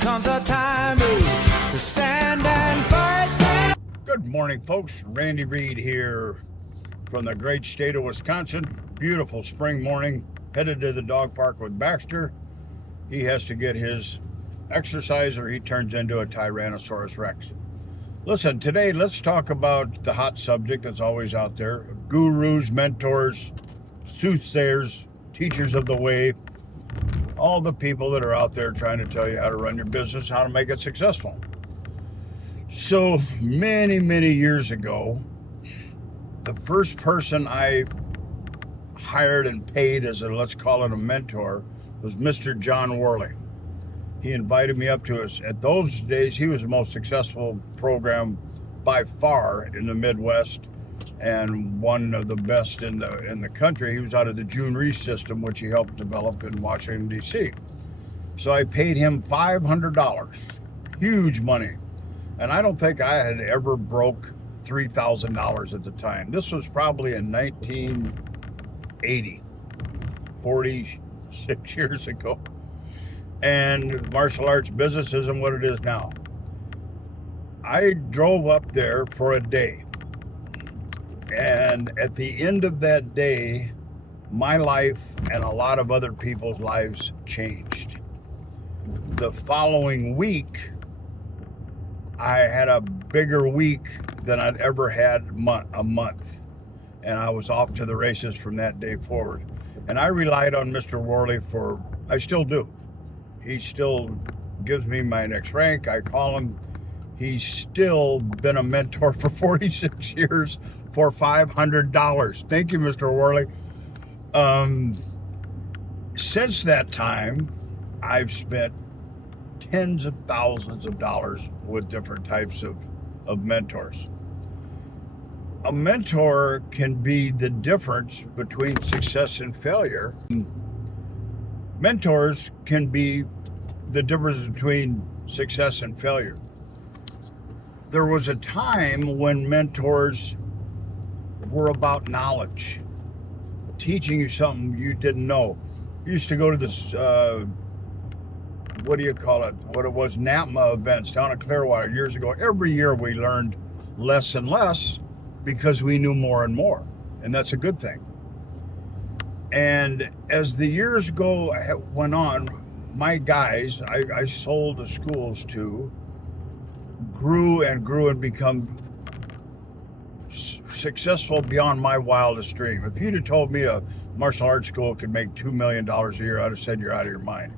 comes a time to stand and fight. Good morning, folks. Randy Reed here from the great state of Wisconsin. Beautiful spring morning. Headed to the dog park with Baxter. He has to get his exercise or he turns into a Tyrannosaurus Rex. Listen, today let's talk about the hot subject that's always out there. Gurus, mentors, soothsayers, teachers of the way. All the people that are out there trying to tell you how to run your business, how to make it successful. So many, many years ago, the first person I hired and paid as a, let's call it a mentor, was Mr. John Worley. He invited me up to us. At those days, he was the most successful program by far in the Midwest and one of the best in the country. He was out of the June Reese system, which he helped develop in Washington, D.C. So I paid him $500, huge money. And I don't think I had ever broke $3,000 at the time. This was probably in 1980, 46 years ago. And martial arts business isn't what it is now. I drove up there for a day. And at the end of that day, my life and a lot of other people's lives changed. The following week, I had a bigger week than I'd ever had a month. And I was off to the races from that day forward. And I relied on Mr. Worley I still do. He still gives me my next rank. I call him. He's still been a mentor for 46 years for $500. Thank you, Mr. Worley. Since that time, I've spent tens of thousands of dollars with different types of mentors. A mentor can be the difference between success and failure. Mentors can be the difference between success and failure. There was a time when mentors were about knowledge, teaching you something you didn't know. You used to go to this, what it was, NAPMA events down at Clearwater years ago. Every year we learned less and less because we knew more and more, and that's a good thing. And as the years went on, my guys, I sold the schools to, grew and become successful beyond my wildest dream. If you'd have told me a martial arts school could make $2 million a year, I'd have said you're out of your mind.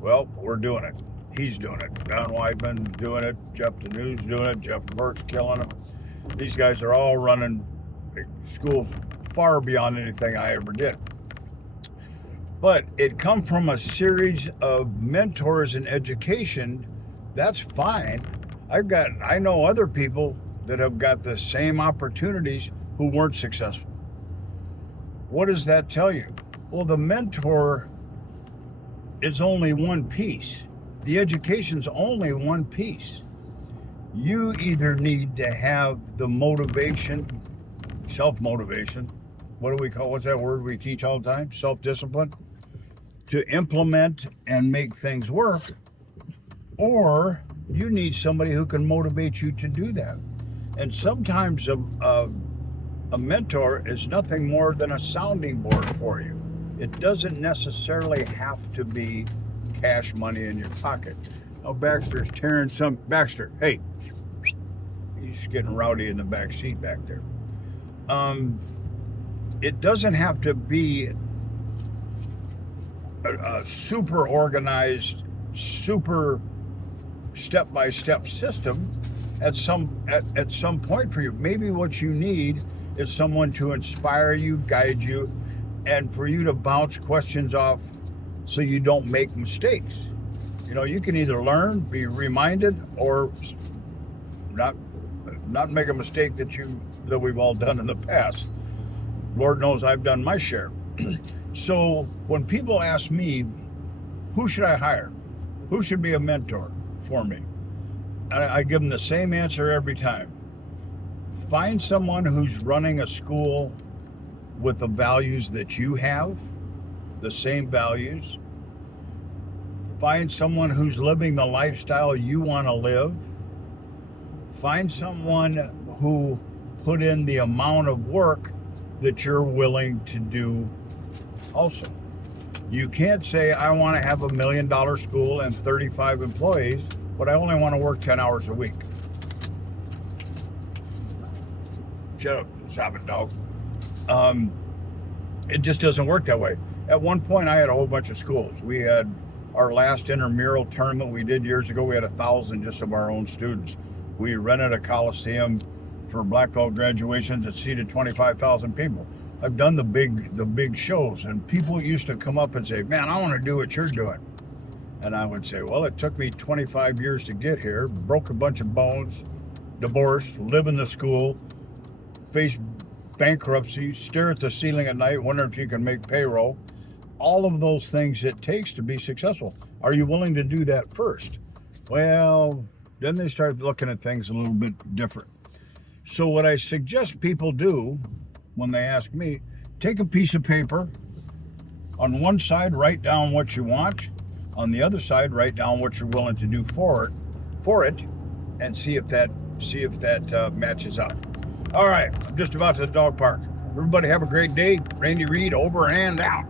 Well, we're doing it. He's doing it. Don Weidman's doing it. Jeff Denue's doing it. Jeff Burt's killing them. These guys are all running schools far beyond anything I ever did. But it come from a series of mentors and education. That's fine. I know other people that have got the same opportunities who weren't successful. What does that tell you? Well, the mentor is only one piece. The education's only one piece. You either need to have the motivation, self-motivation, what's that word we teach all the time? Self-discipline, to implement and make things work, or you need somebody who can motivate you to do that. And sometimes a mentor is nothing more than a sounding board for you. It doesn't necessarily have to be cash money in your pocket. Oh, Baxter's tearing Baxter, hey, he's getting rowdy in the back seat back there. It doesn't have to be a super organized, super step-by-step system at some point for you. Maybe what you need is someone to inspire you, guide you, and for you to bounce questions off so you don't make mistakes. You know, you can either learn, be reminded, or not make a mistake that we've all done in the past. Lord knows I've done my share. So when people ask me, who should I hire? Who should be a mentor for me? I give them the same answer every time. Find someone who's running a school with the values that you have, the same values. Find someone who's living the lifestyle you want to live. Find someone who put in the amount of work that you're willing to do also. You can't say, I want to have $1 million school and 35 employees, but I only want to work 10 hours a week. Shut up, stop it, dog. It just doesn't work that way. At one point, I had a whole bunch of schools. We had our last intramural tournament we did years ago. We had 1,000 just of our own students. We rented a coliseum for black belt graduations that seated 25,000 people. I've done the big shows, and people used to come up and say, man, I want to do what you're doing. And I would say, well, it took me 25 years to get here, broke a bunch of bones, divorced, live in the school, face bankruptcy, stare at the ceiling at night, wonder if you can make payroll. All of those things it takes to be successful. Are you willing to do that first? Well, then they start looking at things a little bit different. So what I suggest people do when they ask me, take a piece of paper. On one side, write down what you want. On the other side, write down what you're willing to do for it, and see if that matches up. All right, I'm just about to the dog park. Everybody have a great day. Randy Reed over and out.